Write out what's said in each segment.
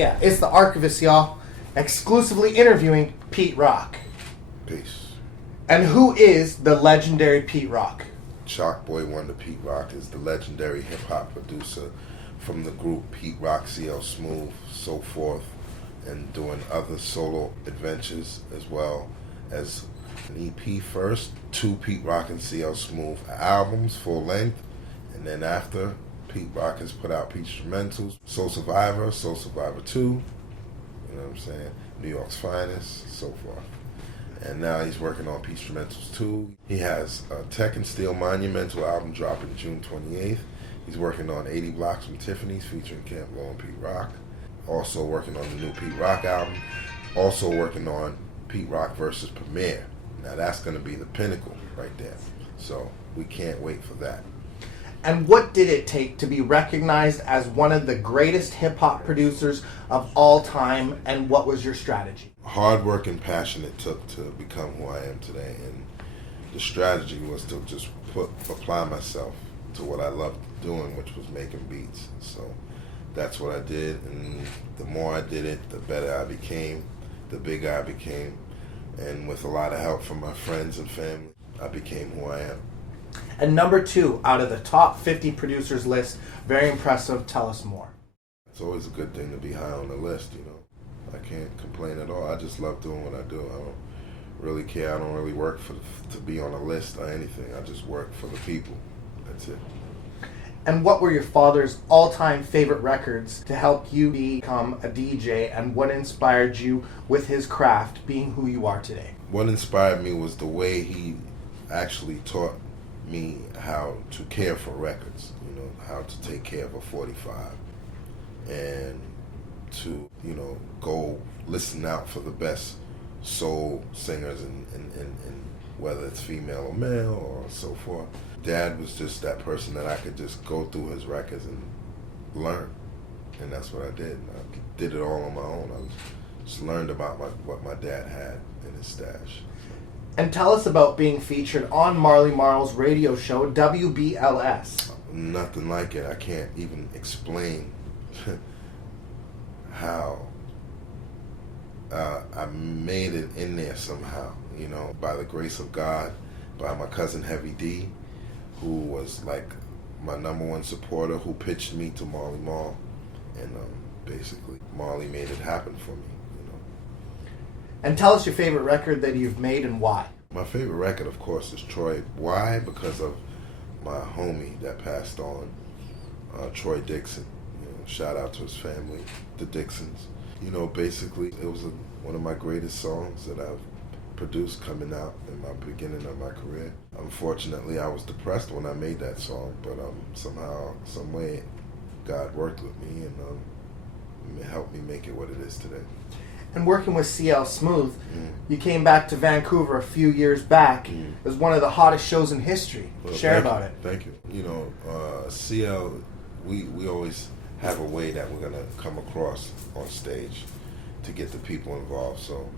Yeah, it's the Archivest, y'all. Exclusively interviewing Pete Rock. Peace. And who is the legendary Pete Rock? Chalk Boy Wonder Pete Rock is the legendary hip-hop producer from the group Pete Rock, CL Smooth, so forth, and doing other solo adventures as well as an EP first, 2 Pete Rock and CL Smooth albums, full length, and then after, Pete Rock has put out Pete Instrumentals, Soul Survivor 2, you know what I'm saying, New York's Finest, so forth. And now he's working on Pete Instrumentals 2. He has a Tech and Steel Monumental album dropping June 28th. He's working on 80 Blocks from Tiffany's featuring Camp Low and Pete Rock. Also working on the new Pete Rock album. Also working on Pete Rock versus Premier. Now that's going to be the pinnacle right there. So we can't wait for that. And what did it take to be recognized as one of the greatest hip-hop producers of all time, and what was your strategy? Hard work and passion it took to become who I am today, and the strategy was to just apply myself to what I loved doing, which was making beats. So that's what I did, and the more I did it, the better I became, the bigger I became, and with a lot of help from my friends and family, I became who I am. And number 2 out of the top 50 producers list, very impressive. Tell us more. It's always a good thing to be high on the list, you know. I can't complain at all. I just love doing what I do. I don't really care. I don't really work to be on a list or anything. I just work for the people. That's it. And what were your father's all-time favorite records to help you become a DJ, and what inspired you with his craft, being who you are today? What inspired me was the way he actually taught me how to care for records, you know, how to take care of a 45, and to, you know, go listen out for the best soul singers and whether it's female or male or so forth. Dad was just that person that I could just go through his records and learn, and that's what I did. I did it all on my own. I just learned about what my dad had in his stash. And tell us about being featured on Marley Marl's radio show, WBLS. Nothing like it. I can't even explain how I made it in there somehow, you know, by the grace of God, by my cousin Heavy D, who was like my #1 supporter, who pitched me to Marley Marl, and basically Marley made it happen for me, you know. And tell us your favorite record that you've made and why. My favorite record, of course, is Troy. Why? Because of my homie that passed on, Troy Dixon. You know, shout out to his family, the Dixons. You know, basically, it was one of my greatest songs that I've produced coming out in my beginning of my career. Unfortunately, I was depressed when I made that song, but somehow, some way, God worked with me and helped me make it what it is today. And working with CL Smooth, you came back to Vancouver a few years back. It was one of the hottest shows in history. Well, Share about it. Thank you. You know, CL, we always have a way that we're gonna come across on stage to get the people involved. So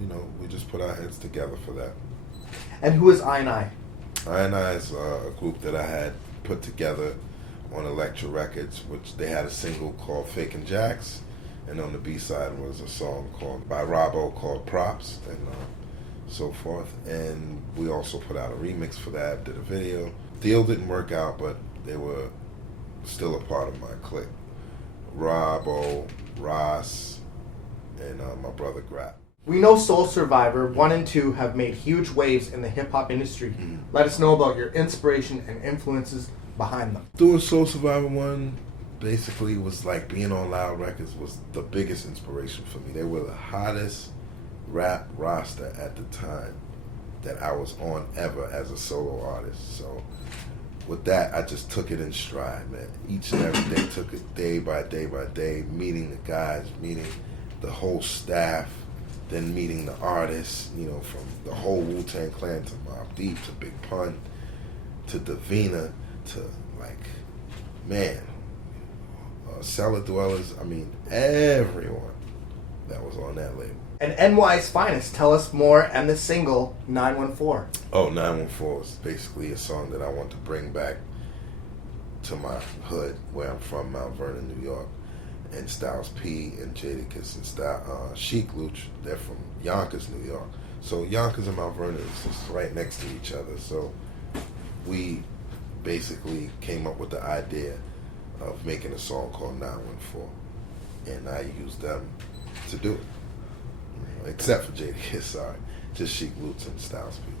you know, we just put our heads together for that. And who is I&I? I&I is a group that I had put together on Elektra Records, which they had a single called Fakin' Jacks. And on the B-side was a song by Robbo called Props, and so forth. And we also put out a remix for that, did a video. Deal didn't work out, but they were still a part of my clique. Robbo, Ross, and my brother Grap. We know Soul Survivor 1 and 2 have made huge waves in the hip-hop industry. Let us know about your inspiration and influences behind them. Doing Soul Survivor 1 basically was like being on Loud Records was the biggest inspiration for me. They were the hottest rap roster at the time that I was on ever as a solo artist. So with that, I just took it in stride, man. Each and every day, took it day by day, meeting the guys, meeting the whole staff, then meeting the artists, you know, from the whole Wu-Tang Clan to Mobb Deep to Big Pun to Davina to, like, man, Cellar Dwellers, I mean, everyone that was on that label. And NY's Finest, tell us more, and the single, 914. Oh, 914 is basically a song that I want to bring back to my hood, where I'm from, Mount Vernon, New York. and Styles P and Jadakiss and Chic Luch. They're from Yonkers, New York. So Yonkers and Mount Vernon is just right next to each other. So we basically came up with the idea of making a song called 914, and I used them to do it, except for Jadakiss, sorry, just Chic Luch and Styles P.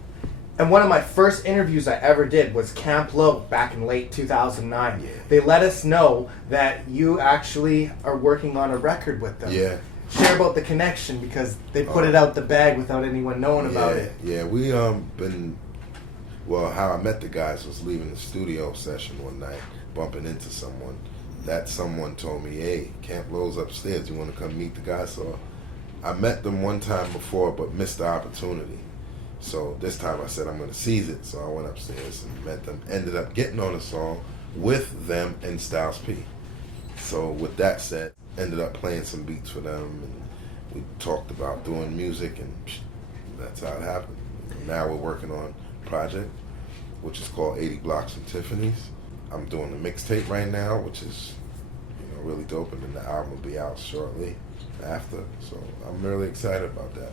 And one of my first interviews I ever did was Camp Low back in late 2009. Yeah. They let us know that you actually are working on a record with them. Yeah. Share about the connection, because they put it out the bag without anyone knowing about it. Yeah, we how I met the guys was leaving the studio session one night, bumping into someone. That someone told me, hey, Camp Low's upstairs, you want to come meet the guys? So I met them one time before but missed the opportunity. So this time I said I'm going to seize it. So I went upstairs and met them. Ended up getting on a song with them and Styles P. So with that said, ended up playing some beats for them, and we talked about doing music, and that's how it happened. And now we're working on a project, which is called 80 Blocks and Tiffany's. I'm doing a mixtape right now, which is really dope, and then the album will be out shortly after. So I'm really excited about that.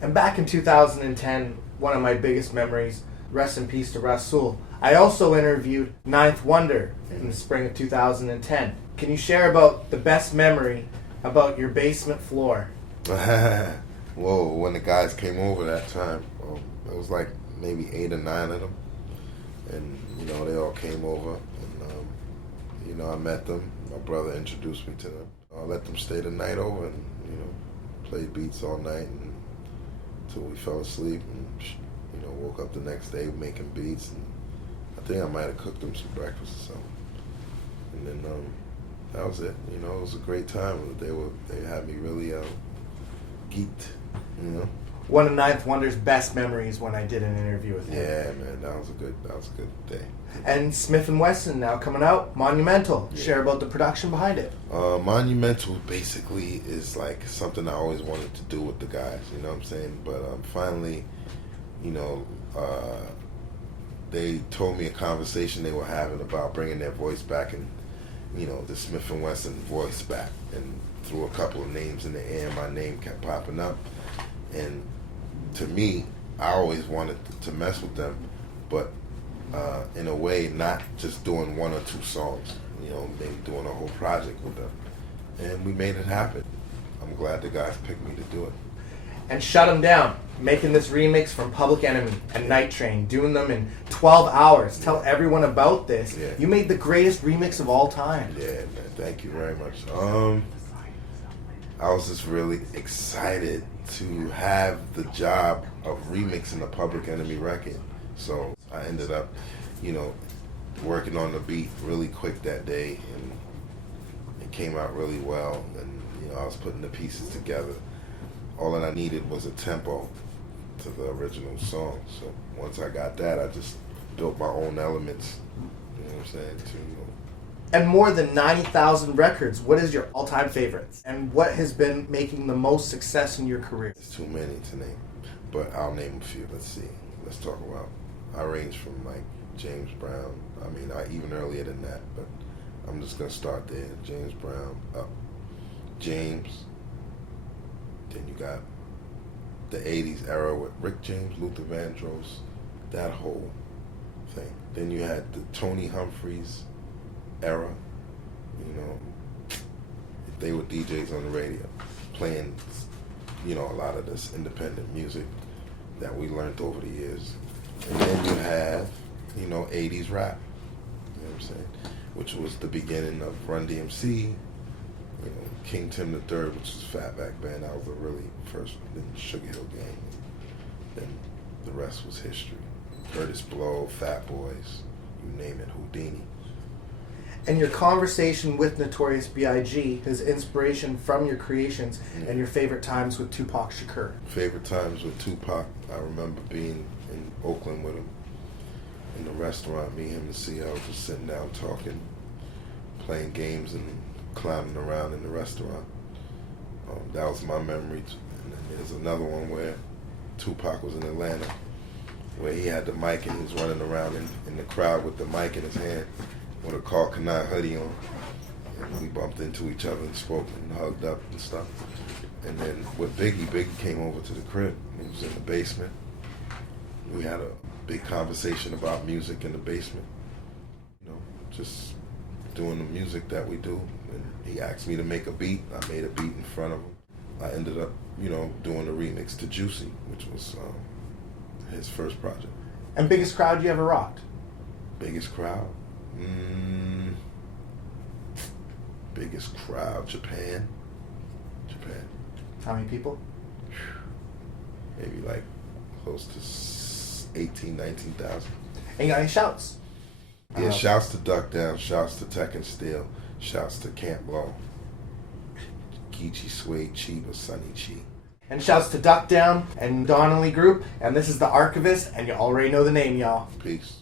And back in 2010, one of my biggest memories, rest in peace to Rasul. I also interviewed Ninth Wonder in the spring of 2010. Can you share about the best memory about your basement floor? Whoa, when the guys came over that time, it was like maybe 8 or 9 of them. And, they all came over, and, I met them. My brother introduced me to them. I let them stay the night over and, played beats all night until we fell asleep, and, woke up the next day making beats. And I think I might have cooked them some breakfast or something. And then that was it. It was a great time. They had me really geeked, One of Ninth Wonder's best memories when I did an interview with him. Yeah, man, that was a good day. And Smith & Wesson now coming out, Monumental. Yeah. Share about the production behind it. Monumental basically is like something I always wanted to do with the guys, you know what I'm saying? But finally, they told me a conversation they were having about bringing their voice back, and the Smith & Wesson voice back, and threw a couple of names in the air. My name kept popping up, and to me, I always wanted to mess with them, but in a way, not just doing 1 or 2 songs, maybe doing a whole project with them. And we made it happen. I'm glad the guys picked me to do it. And Shut 'Em Down, making this remix from Public Enemy and Night Train, doing them in 12 hours. Tell everyone about this. Yeah. You made the greatest remix of all time. Yeah, man, thank you very much. I was just really excited to have the job of remixing the Public Enemy record. So I ended up, working on the beat really quick that day, and it came out really well. And, I was putting the pieces together. All that I needed was a tempo to the original song. So once I got that, I just built my own elements, you know what I'm saying, And more than 90,000 records. What is your all-time favorites? And what has been making the most success in your career? It's too many to name, but I'll name a few. Let's see. Let's talk about. I range from like James Brown. I mean, even earlier than that, but I'm just gonna start there. James Brown, up. James. Then you got the '80s era with Rick James, Luther Vandross, that whole thing. Then you had the Tony Humphries era. They were DJs on the radio, playing, a lot of this independent music that we learned over the years. And then you have, 80s rap, you know what I'm saying, which was the beginning of Run DMC, King Tim III, which was Fatback Band. That was the really first, then Sugar Hill Gang. Then the rest was history. Curtis Blow, Fat Boys, you name it, Houdini. And your conversation with Notorious B.I.G., his inspiration from your creations, and your favorite times with Tupac Shakur. Favorite times with Tupac, I remember being in Oakland with him in the restaurant, me, him, and CL just sitting down talking, playing games and clowning around in the restaurant. That was my memory. And then there's another one where Tupac was in Atlanta, where he had the mic and he was running around in the crowd with the mic in his hand with a Carl Kanai hoodie on. and we bumped into each other and spoke and hugged up and stuff. And then with Biggie came over to the crib. He was in the basement. We had a big conversation about music in the basement. You know, just doing the music that we do. And he asked me to make a beat. I made a beat in front of him. I ended up, you know, doing a remix to Juicy, which was his first project. And biggest crowd you ever rocked? Biggest crowd? Biggest crowd, Japan. How many people? Maybe like close to 18, 19,000. And you got any shouts? Yeah, shouts to Duck Down, shouts to Tech and Steel, shouts to Camp Blow, Geechee Suede, Chiba, Sunny Chi. And shouts to Duck Down and Donnelly Group. And this is the Archivest, and you already know the name, y'all. Peace.